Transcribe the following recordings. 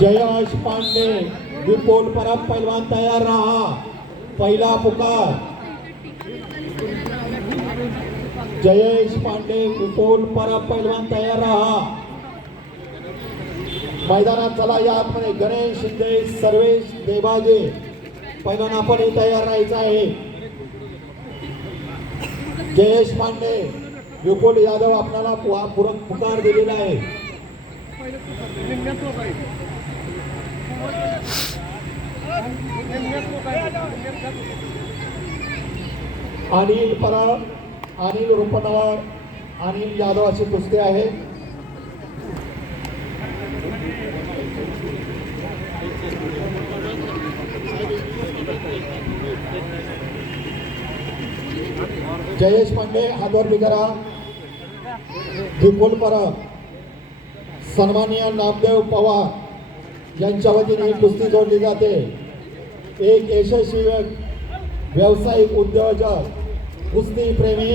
जयेश पांडे विपुल परब पैलवान तयार रहा। पहिला पुकार जयेश पांडे विपुल परब पैलवान तयार रहा। मैदानात चला या आतमध्ये गणेश शिंदे सर्वेश देवाजे पैलवान आपण तयार राहायचं आहे। जयेश पांडे विपुल यादव आपल्याला पुकार दिलेला आहे। अनिल परब अनिल रुपनवर अनिल यादव अशी कुस्ती आहे। जयेश पांडे हातवरती करा। विपुल परब सन्माननीय नामदेव पवार यांच्या वतीने ही कुस्ती जोडली जाते। एक यशस्वी व्यावसायिक उद्योजक कुस्ती प्रेमी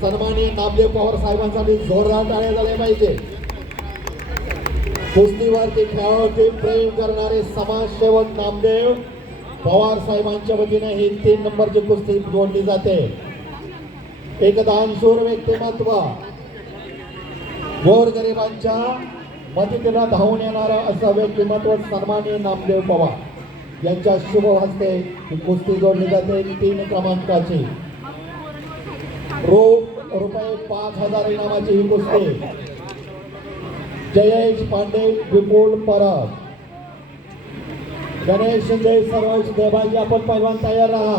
सन्माननीय नामदेव पवार साहेबांसाठी जोरदार टाळ्या झाल्या पाहिजे। कुस्तीवरती खेळावरती प्रेम करणारे समाजसेवक नामदेव पवार साहेबांच्या वतीने ही 3 नंबरची कुस्ती जोडली जाते। एक दानशूर व्यक्तिमत्व गोरगरिबांच्या मदतीला धावून येणारा असं व्यक्तिमत्व सन्माननीय नामदेव पवार यांच्या शुभ हस्ते ही कुस्ती जोडली जाते। 3 क्रमांकाची रुपये 5,000 इनामाची ही कुस्ती। जयेश पांडे विपुल परब गणेश शिंदे सर्वेश देवाजी आपण पैलवान तयार रहा।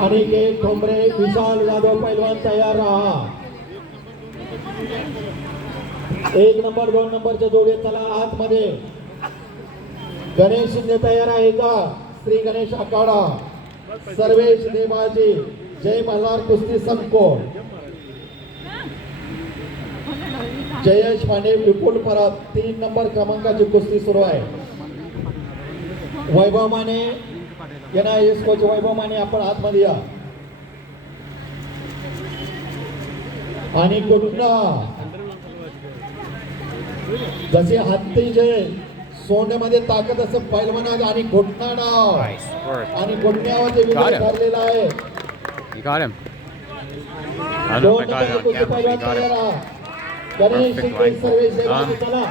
अनिकेत ठोंबरे विशाल यादव पैलवान तयार रहा। 1 नंबर 2 नंबरच्या जोडीत चला आतमध्ये। गणेश शिंदे तयार आहे का? श्री गणेश आखाडा सर्वेश देवाजी जय मल्हार कुस्ती संकुल। जयेश पांडे विपुल परब 3 नंबर क्रमांकाची कुस्ती सुरू आहे। वैभव माने NIS कोच वैभव माने आपण आतमध्ये या। आणि कुठला जसे हत्तीचे सोंडेमध्ये ताकद असं पैलवान आणि घोटणा डाव आणि घोटण्यावरती विजय ठरलेला आहे। गणेश शिंदे सर्वेश देवाजी चला।